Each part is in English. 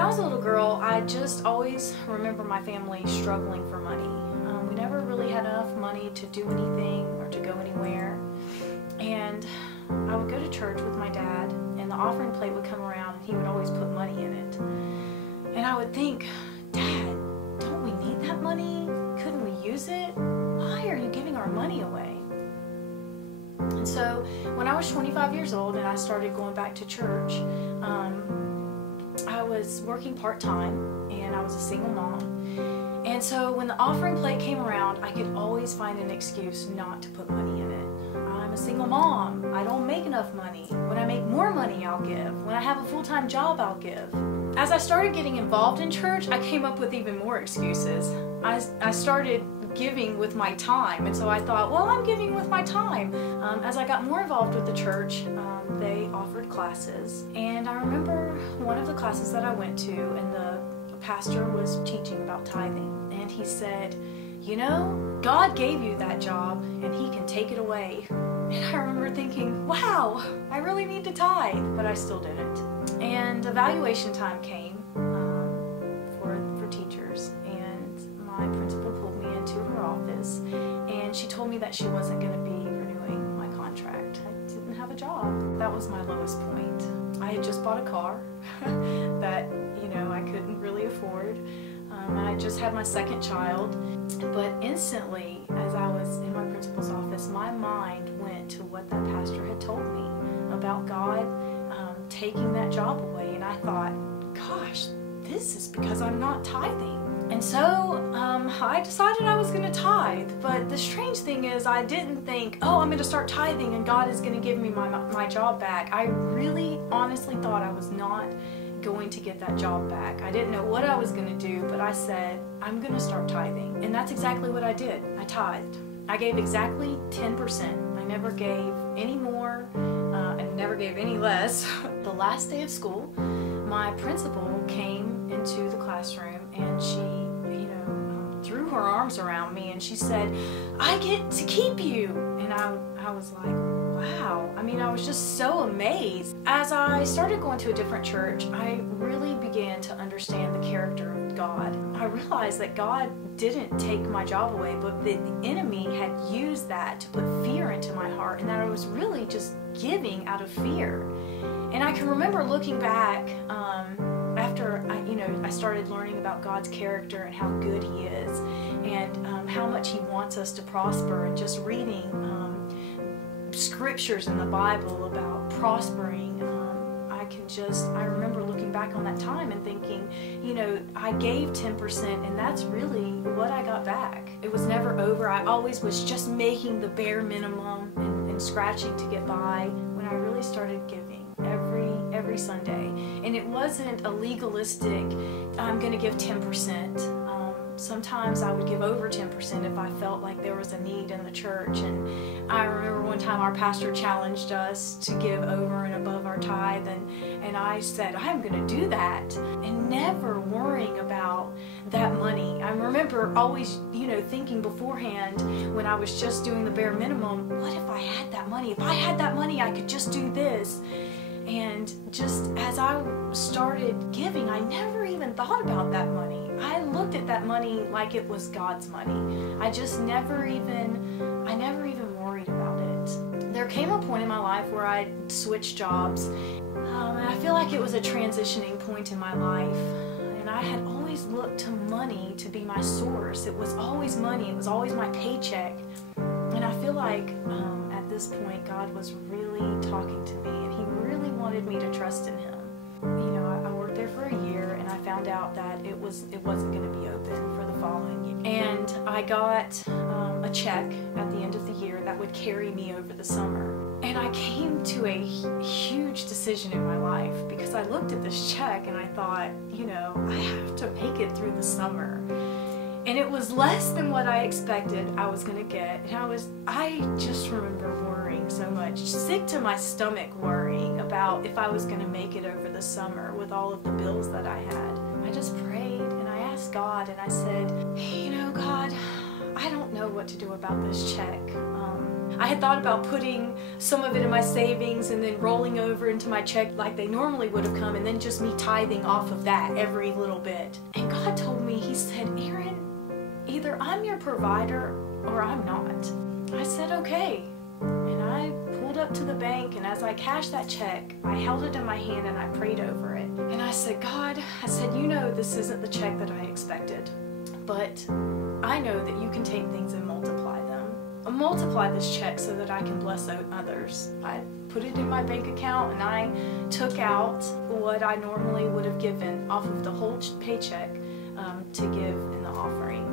I was a little girl, I just always remember my family struggling for money. We never really had enough money to do anything or to go anywhere. And I would go to church with my dad, and the offering plate would come around, and he would always put money in it. And I would think, Dad, don't we need that money? Couldn't we use it? Why are you giving our money away? And so when I was 25 years old and I started going back to church, I was working part-time and I was a single mom. And so when the offering plate came around, I could always find an excuse not to put money in it. I'm a single mom. I don't make enough money. When I make more money, I'll give. When I have a full-time job, I'll give. As I started getting involved in church, I came up with even more excuses. I started giving with my time, and so I thought, well, I'm giving with my time. As I got more involved with the church, they offered classes, and I remember one of the classes that I went to, and the pastor was teaching about tithing, and he said, you know, God gave you that job and he can take it away. And I remember thinking, wow, I really need to tithe, but I still didn't. And evaluation time came for teachers, and my principal pulled me into her office, and she told me that she wasn't going to be renewing my contract. I didn't have a job. That was my lowest point. I had just bought a car that, you know, I couldn't really afford. I just had my second child, but instantly, as I was in my principal's office, my mind went to what that pastor had told me about God taking that job away, and I thought, gosh, this is because I'm not tithing. And so I decided I was going to tithe, but the strange thing is I didn't think, oh, I'm going to start tithing and God is going to give me my job back. I really honestly thought I was not going to get that job back. I didn't know what I was going to do, but I said, I'm going to start tithing. And that's exactly what I did. I tithed. I gave exactly 10%. I never gave any more, and never gave any less. The last day of school, my principal came into the classroom and she, you know, threw her arms around me and she said, I get to keep you. And I was like, wow. I mean, I was just so amazed. As I started going to a different church, I really began to understand the character of God. I realized that God didn't take my job away, but the enemy had used that to put fear into my heart, and that I was really just giving out of fear. And I can remember looking back after I started learning about God's character and how good He is, and how much He wants us to prosper, and just reading scriptures in the Bible about prospering. I remember looking back on that time and thinking, you know, I gave 10% and that's really what I got back. It was never over. I always was just making the bare minimum and scratching to get by, when I really started giving every Sunday. And it wasn't a legalistic, I'm going to give 10%. Sometimes I would give over 10% if I felt like there was a need in the church. And I remember one time our pastor challenged us to give over and above our tithe, and I said, I'm going to do that, and never worrying about that money. I remember always, you know, thinking beforehand when I was just doing the bare minimum, what if I had that money? If I had that money, I could just do this. And just as I started giving, I never even thought about that money. I looked at that money like it was God's money. I never even worried about it. There came a point in my life where I switched jobs, and I feel like it was a transitioning point in my life. And I had always looked to money to be my source. It was always money. It was always my paycheck. And I feel like at this point, God was really talking to me, and He really wanted me to trust in Him. You know, I worked there for a year, and I found out that it wasn't going to be open for the following year. And I got a check at the end of the year that would carry me over the summer. And I came to a huge decision in my life, because I looked at this check and I thought, you know, I have to make it through the summer. And it was less than what I expected I was going to get. And I just remember worrying so much, sick to my stomach worrying about if I was going to make it over the summer with all of the bills that I had. I just prayed and I asked God, and I said, you know, God, I don't know what to do about this check. I had thought about putting some of it in my savings and then rolling over into my check like they normally would have come, and then just me tithing off of that every little bit. And God told me, He said, Erin, either I'm your provider or I'm not. I said, okay. And I pulled up to the bank, and as I cashed that check, I held it in my hand and I prayed over it. And I said, God, I said, you know this isn't the check that I expected, but I know that you can take things and multiply them. Multiply this check so that I can bless others. I put it in my bank account, and I took out what I normally would have given off of the whole paycheck to give in the offering.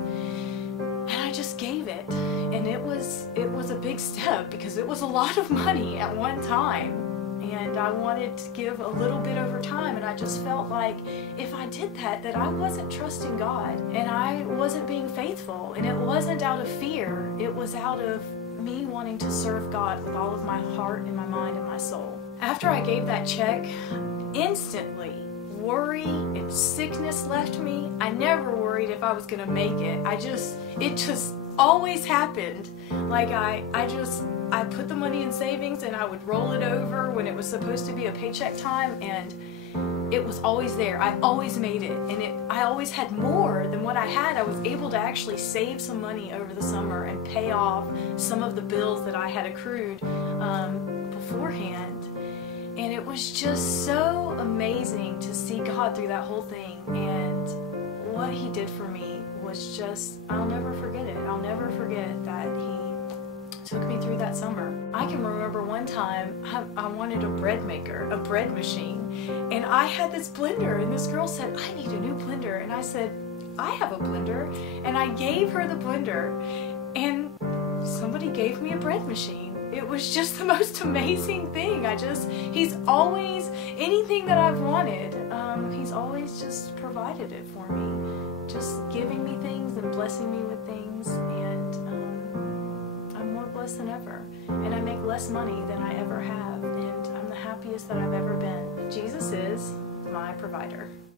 And I just gave it, and it was a big step because it was a lot of money at one time. And I wanted to give a little bit over time, and I just felt like if I did that I wasn't trusting God, and I wasn't being faithful, and it wasn't out of fear, it was out of me wanting to serve God with all of my heart and my mind and my soul. After I gave that check, instantly worry and sickness left me. I never worried if I was gonna make it. It just always happened. Like I put the money in savings, and I would roll it over when it was supposed to be a paycheck time, and it was always there. I always made it, and I always had more than what I had. I was able to actually save some money over the summer and pay off some of the bills that I had accrued beforehand. And it was just so amazing to see God through that whole thing, and what He did for me was just, I'll never forget it. I'll never forget that He took me through that summer. I can remember one time I wanted a bread maker, a bread machine, and I had this blender, and this girl said, I need a new blender, and I said, I have a blender, and I gave her the blender, and somebody gave me a bread machine. It was just the most amazing thing. He's always, anything that I've wanted, He's always just provided it for me, just giving me things and blessing me with things, and I'm more blessed than ever, and I make less money than I ever have, and I'm the happiest that I've ever been. Jesus is my provider.